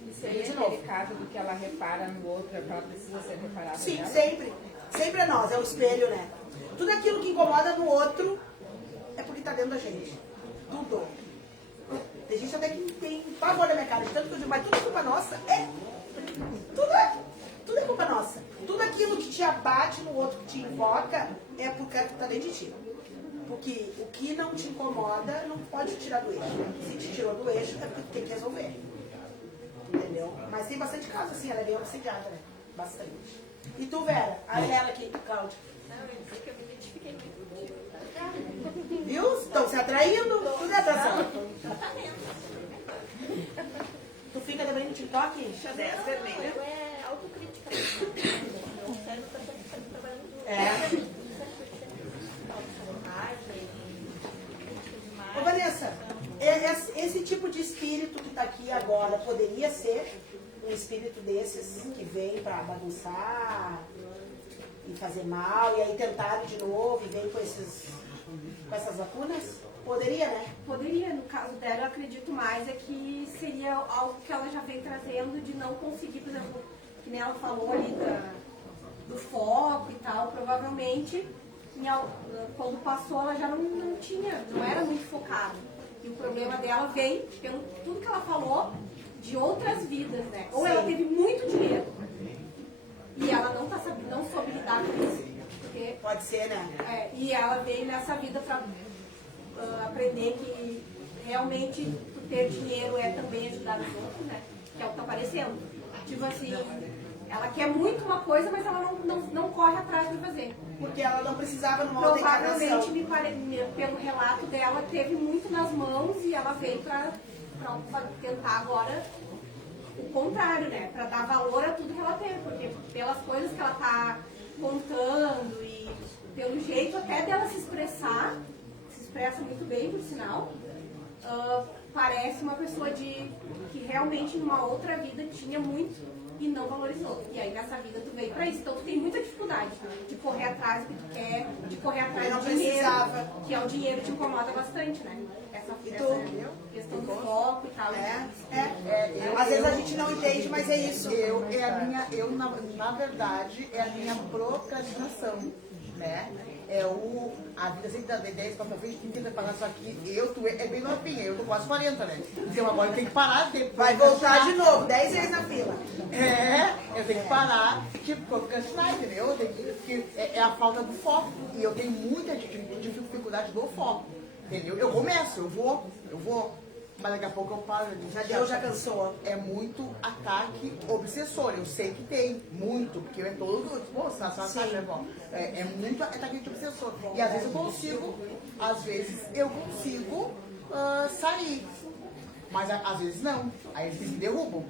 Isso aí é delicado do que ela repara no outro, é que ela precisa ser reparada. Sim, nela? sempre. Sempre é nós, é o espelho, né? Tudo aquilo que incomoda no outro é porque tá dentro da gente. Tudo. Tem gente até que tem pavor na minha cara, de tanto que eu digo, mas tudo é culpa nossa. É. Tudo é culpa nossa. Tudo aquilo que te abate no outro, que te invoca, é porque tá dentro de ti. Porque o que não te incomoda não pode te tirar do eixo. Se te tirou do eixo, é porque tu tem que resolver. Entendeu? Mas tem bastante casos assim, ela é bem obsediada, né? Bastante. E tu, Vera? A ela aqui, Cláudia. Não, eu disse que eu me identifiquei muito contigo. Viu? Estão se atraindo? Tudo é atração. Tu fica também no TikTok? Xadrez vermelha. É autocrítica. O cérebro tá sempre trabalhando. É. Ô Vanessa, esse tipo de espírito que está aqui agora poderia ser um espírito desses que vem para bagunçar e fazer mal e aí tentaram de novo e vem com essas lacunas? Poderia, né? Poderia, no caso dela, eu acredito mais é que seria algo que ela já vem trazendo de não conseguir, por exemplo, que nem ela falou ali do foco e tal, provavelmente quando passou ela já não tinha, não era muito focada. E o problema dela vem pelo tudo que ela falou de outras vidas, né? Ou ela teve muito dinheiro e ela não soube lidar com isso. Porque, pode ser, né? E ela veio nessa vida para aprender que realmente ter dinheiro é também ajudar os outros, né? Que é o que tá aparecendo. Tipo assim, ela quer muito uma coisa, mas ela não corre atrás de fazer. Porque ela não precisava numa outra encarnação. Provavelmente, pelo relato dela, teve muito nas mãos e ela veio para tentar agora o contrário, né? Para dar valor a tudo que ela teve. Porque pelas coisas que ela tá contando e expressa muito bem, por sinal. Parece uma pessoa que realmente numa outra vida tinha muito e não valorizou. E aí nessa vida tu veio pra isso. Então tu tem muita dificuldade de correr atrás do que tu quer, de correr atrás do dinheiro, que é o dinheiro te incomoda bastante, né? Essa questão do foco e tal. Às vezes a gente não entende, mas é isso. Na verdade, é a minha procrastinação, né? A vida sempre dá 10 para frente, 30 para passar, só que é bem novinha, eu tô quase 40, né? Então agora eu tenho que parar de vai voltar de novo, 10 vezes na fila. Eu tenho que parar de procrastinar, entendeu? É a falta do foco. E eu tenho muita dificuldade do foco, entendeu? Eu começo, eu vou. Mas daqui a pouco eu paro. Já cansou. É muito ataque obsessor. Eu sei que tem, muito, porque eu todo. Moça, sabe, né, bom? É muito ataque obsessor. E às vezes eu consigo sair. Mas às vezes não. Aí eles me derrubam.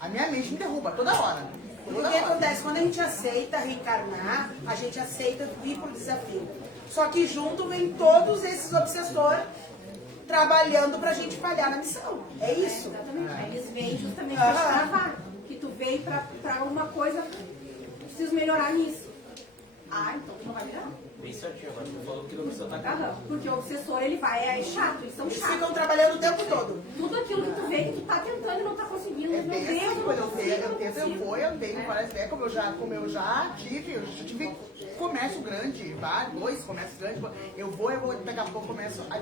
A minha mente me derruba toda hora. O que acontece? Quando a gente aceita reencarnar, a gente aceita vir pro desafio. Só que junto vem todos esses obsessores trabalhando pra gente falhar na missão. É isso. Exatamente. Eles vêm justamente pra te travar. Que tu veio pra uma coisa, preciso melhorar nisso. Então tu não vai melhorar. Bem certinho, agora tu falou que o obsessor tá porque o obsessor, ele é chato, eles são chatos. Eles ficam trabalhando o tempo todo. Tudo aquilo que tu vê que tu tá tentando e não tá conseguindo. Eu tenho várias ideias, como eu já tive comércio grande, dois comércios grandes. Eu vou, daqui a pouco começo a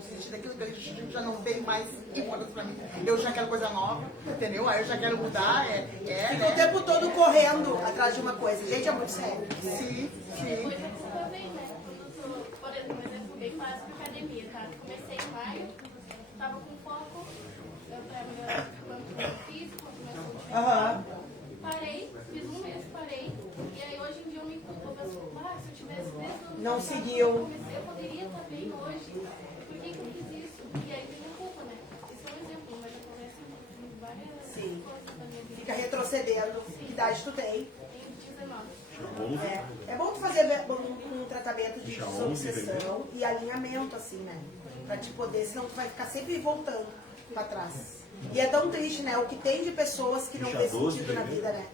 desistir daquilo que já não tem mais importância pra mim. Eu já quero coisa nova, entendeu? Aí eu já quero mudar. Fica o tempo todo correndo atrás de uma coisa. Gente, é muito sério. Sim. Também, né? Por exemplo, um exemplo bem básico de academia, tá? Comecei em maio, tava com foco pra melhorar o físico, parei, fiz um mês, parei, e aí hoje em dia eu me culpo, eu penso, se eu tivesse desde não seguiu. Eu poderia estar bem hoje, por que eu fiz isso? E aí vem a culpa, né? Isso é um exemplo, mas acontece em várias coisas da minha vida. Fica retrocedendo. Que idade tu tem? Tenho 19. É bom tu fazer um tratamento de desobsessão e alinhamento, assim, né? Pra te poder, senão tu vai ficar sempre voltando pra trás. E é tão triste, né? O que tem de pessoas que não vê sentido na vida, né?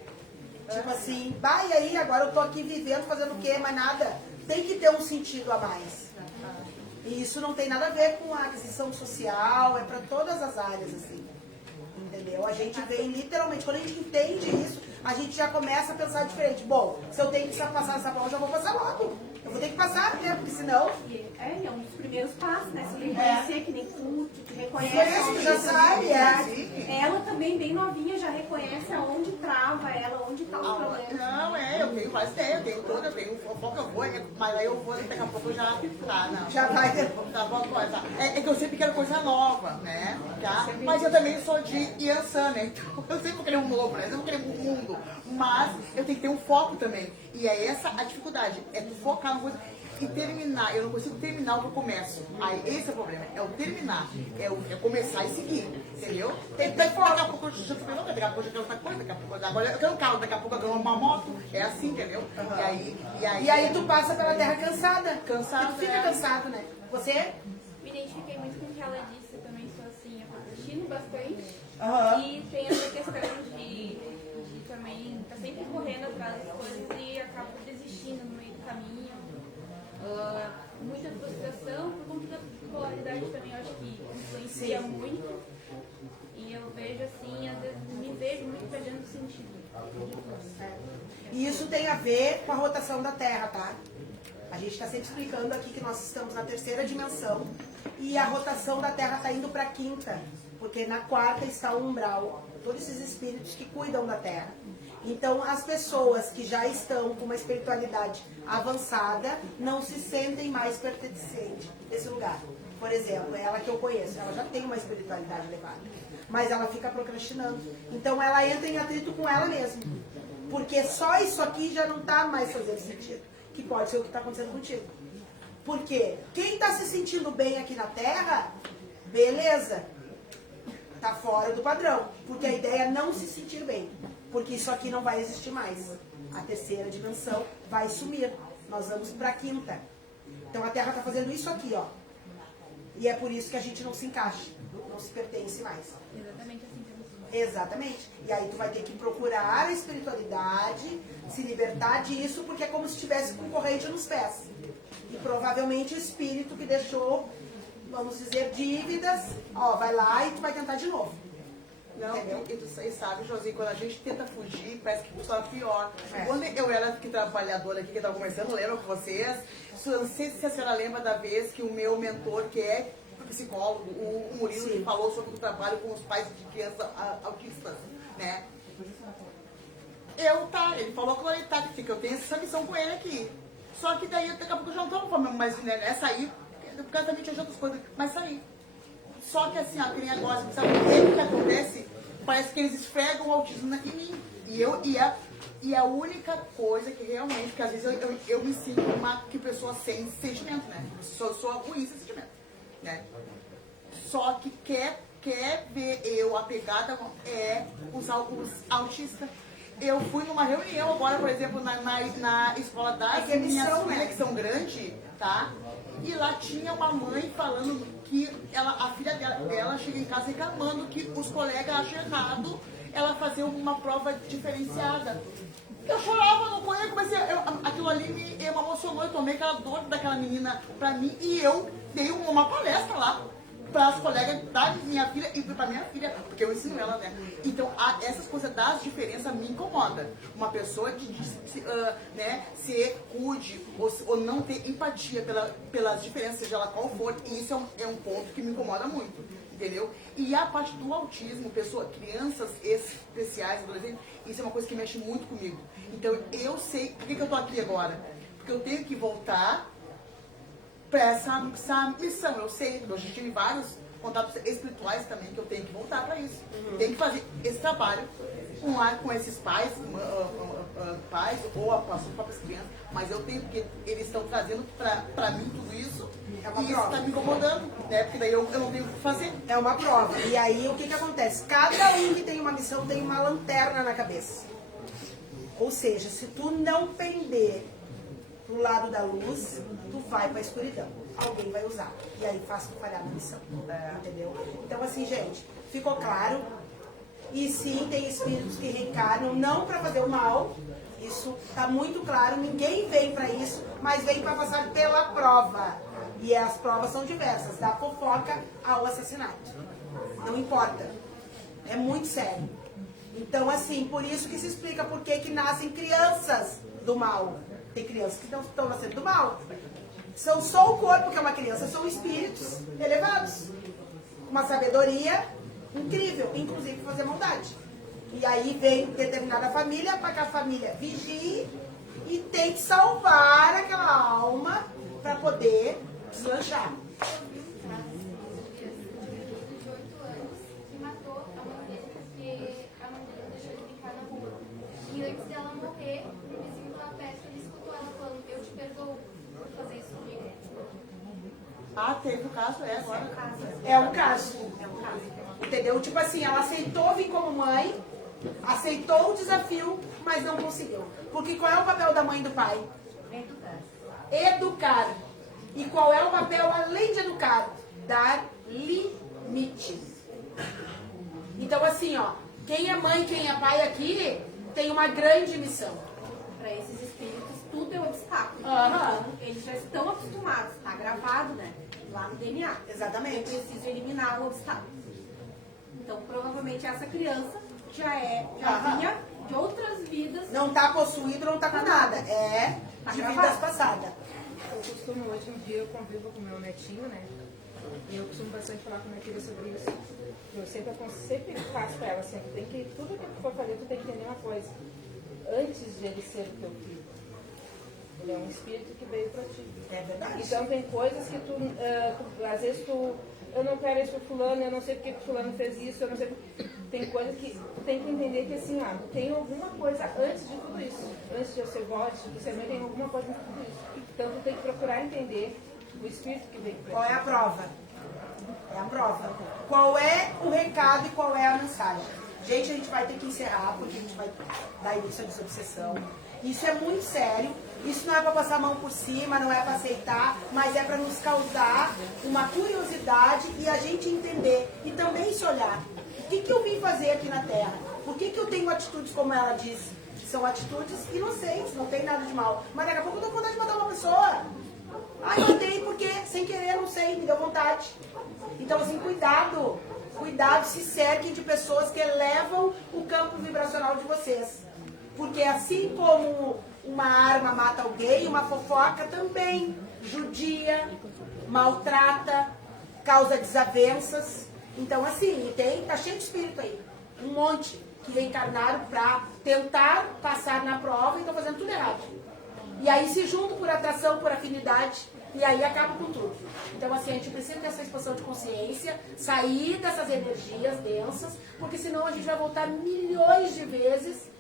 Tipo assim, e aí, agora eu tô aqui vivendo, fazendo o quê? Mas nada. Tem que ter um sentido a mais. E isso não tem nada a ver com a aquisição social, é pra todas as áreas, assim. Entendeu? A gente vem literalmente, quando a gente entende isso, a gente já começa a pensar diferente. Bom, se eu tenho que passar nessa prova, eu já vou passar logo. Eu vou ter que passar, né? Porque senão... É um dos primeiros passos, né? Se reconhecer que nem tu te reconhece. Isso, já sabe, Ela também, bem novinha, já reconhece aonde trava ela, onde tá os problemas. Não, eu tenho várias ideias, eu tenho fofoca, eu vou, mas aí eu vou, daqui a pouco eu já... Já vai. É que eu sempre quero coisa nova, né? Mas eu também sou de Iansã, né? Então eu sempre vou querer um novo, né? Eu sempre vou querer um mundo. Mas eu tenho que ter um foco também. E é essa a dificuldade, é tu focar numa coisa e terminar. Eu não consigo terminar o que eu começo. Aí esse é o problema, é o terminar, é começar e seguir, entendeu? Daqui a pouco eu já falei, daqui a pouco eu quero outra coisa, daqui a pouco agora eu quero um carro, daqui a pouco eu quero uma moto, é assim, entendeu? E aí tu passa pela terra cansada. Cansado, tu fica cansado, né? Você? Me identifiquei muito com o que ela disse, eu também sou assim, eu procrastino bastante. E tem essa questão de também estar sempre correndo atrás das coisas e acabo desistindo no meio do caminho. Muita frustração por conta da polaridade também, eu acho que influencia muito. E eu vejo assim, às vezes me vejo muito perdendo sentido. E isso tem a ver com a rotação da Terra, tá? A gente está sempre explicando aqui que nós estamos na terceira dimensão e a rotação da Terra está indo para a quinta, porque na quarta está o umbral, todos esses espíritos que cuidam da Terra. Então, as pessoas que já estão com uma espiritualidade avançada não se sentem mais pertencentes desse lugar. Por exemplo, ela que eu conheço, ela já tem uma espiritualidade elevada, mas ela fica procrastinando. Então, ela entra em atrito com ela mesma, porque só isso aqui já não está mais fazendo sentido, que pode ser o que está acontecendo contigo. Porque quem está se sentindo bem aqui na Terra, beleza, está fora do padrão, porque a ideia é não se sentir bem. Porque isso aqui não vai existir mais. A terceira dimensão vai sumir. Nós vamos para a quinta. Então a Terra está fazendo isso aqui, ó. E é por isso que a gente não se encaixa, não se pertence mais. Exatamente assim que eu Exatamente. E aí tu vai ter que procurar a espiritualidade, se libertar disso, porque é como se estivesse com corrente nos pés. E provavelmente o espírito que deixou, vamos dizer, dívidas, ó, vai lá e tu vai tentar de novo. Não, e tu sabe, Josi, quando a gente tenta fugir, parece que funciona pior. É. Quando eu era aqui trabalhadora aqui, que eu estava conversando, lembro com vocês, não sei se a senhora lembra da vez que o meu mentor, que é psicólogo, o Murilo, ele falou sobre o trabalho com os pais de crianças autistas, né? Ele falou que eu tenho essa missão com ele aqui. Só que daí, daqui a pouco eu já não estou falando mais, né, sair, porque eu também tinha outras coisas, mas sair. Só que assim, ó, que nem agora, sabe o que acontece? Parece que eles esfregam o autismo em mim. E a única coisa que realmente, porque às vezes eu me sinto que pessoa sem sentimento, né? Sou ruim sem sentimento, né? Só que quer ver eu apegada os autistas. Eu fui numa reunião agora, por exemplo, na escola das minhas filhas, que são grandes, tá? E lá tinha uma mãe falando que a filha dela chega em casa reclamando que os colegas acham errado ela fazer uma prova diferenciada. Eu chorava no banho, aquilo ali me emocionou, eu tomei aquela dor daquela menina pra mim e eu dei uma palestra lá para as colegas da minha filha e para minha filha, porque eu ensino ela, né? Então, essas coisas das diferenças me incomodam. Uma pessoa né, ser rude ou não ter empatia pelas diferenças, seja ela qual for, isso é um ponto que me incomoda muito, entendeu? E a parte do autismo, crianças especiais, adolescentes, isso é uma coisa que mexe muito comigo. Então, eu sei, por que eu tô aqui agora? Porque eu tenho que voltar para essa missão. Eu sei, eu já tive vários contatos espirituais também que eu tenho que voltar para isso. Tenho que fazer esse trabalho com esses pais ou as suas próprias crianças, mas eu tenho, porque eles estão trazendo para mim tudo isso e isso está me incomodando, né? Porque daí eu não tenho o que fazer. É uma prova. E aí o que acontece? Cada um que tem uma missão tem uma lanterna na cabeça. Ou seja, se tu não pender pro lado da luz, tu vai pra escuridão. Alguém vai usar. E aí faz tu falhar na missão. Entendeu? Então assim, gente, ficou claro? E sim, tem espíritos que reencarnam não para fazer o mal. Isso tá muito claro. Ninguém vem para isso, mas vem para passar pela prova. E as provas são diversas, da fofoca ao assassinato. Não importa. É muito sério. Então, assim, por isso que se explica por que nascem crianças do mal. Tem crianças que não estão nascendo do mal. São só o corpo que é uma criança, são espíritos elevados. Uma sabedoria incrível, inclusive fazer maldade. E aí vem determinada família para que a família vigie e tente salvar aquela alma para poder deslanchar. E matou a mãe dele porque a mãe dele deixou ele brincar na rua. E antes dela morrer, o vizinho da festa ele escutou ela falando: eu te perdoo por fazer isso comigo. Teve o caso, agora. É um caso. Entendeu? Tipo assim, ela aceitou vir como mãe, aceitou o desafio, mas não conseguiu. Porque qual é o papel da mãe e do pai? Educar. E qual é o papel, além de educar? Dar limite. Então assim, ó, quem é mãe, quem é pai aqui, tem uma grande missão. Para esses espíritos, tudo é um obstáculo. Aham. Então, eles já estão acostumados, está gravado, né? Lá no DNA. Exatamente. Eu preciso eliminar o obstáculo. Então, provavelmente, essa criança já vinha de outras vidas. Não está possuído, não está com nada. É de vidas passadas. Eu costumo, hoje em dia, eu convivo com o meu netinho, né? E eu costumo bastante falar com minha filha sobre isso. Eu sempre faço para ela assim, tudo que tu for fazer, tu tem que entender uma coisa. Antes de ele ser o teu filho, ele é um espírito que veio para ti. É verdade. Então tem coisas que às vezes eu não quero isso pro fulano, eu não sei porque o fulano fez isso, eu não sei. Tem coisas que tu tem que entender que assim, tem alguma coisa antes de tudo isso. Antes de eu ser vó, antes de ser mãe, tem alguma coisa antes de tudo isso. Então tu tem que procurar entender o espírito que veio para ti. Qual é a prova? É a prova. Qual é o recado e qual é a mensagem? Gente, a gente vai ter que encerrar, porque a gente vai dar início à desobsessão. Isso é muito sério. Isso não é para passar a mão por cima, não é para aceitar, mas é para nos causar uma curiosidade e a gente entender e também se olhar. O que eu vim fazer aqui na Terra? Por que eu tenho atitudes como ela disse? São atitudes inocentes, não tem nada de mal. Mas daqui a pouco eu tô com vontade de matar uma pessoa. Ai, matei porque, sem querer, não sei, me deu vontade. Então, assim, cuidado. Cuidado, se cerquem de pessoas que elevam o campo vibracional de vocês. Porque assim como uma arma mata alguém, uma fofoca também judia, maltrata, causa desavenças. Então, assim, tá cheio de espírito aí. Um monte que reencarnaram para tentar passar na prova e estão fazendo tudo errado. E aí se juntam por atração, por afinidade, e aí acaba com tudo. Então, assim, a gente precisa ter essa expansão de consciência, sair dessas energias densas, porque senão a gente vai voltar milhões de vezes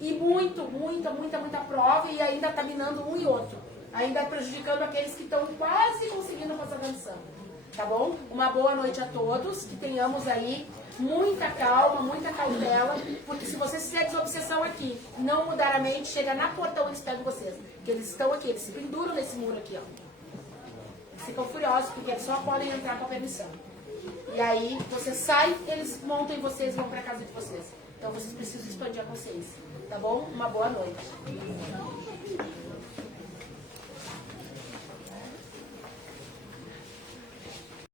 e muita prova e ainda tá minando um e outro. Ainda prejudicando aqueles que estão quase conseguindo passar da missão. Tá bom? Uma boa noite a todos, que tenhamos aí muita calma, muita cautela, porque se vocês fizerem desobsessão aqui, não mudar a mente, chega na portão, eles pegam vocês. Porque eles estão aqui, eles se penduram nesse muro aqui, ó. Eles ficam furiosos, porque eles só podem entrar com a permissão. E aí, você sai, eles montam em vocês e vão pra casa de vocês. Então, vocês precisam expandir a consciência. Tá bom? Uma boa noite.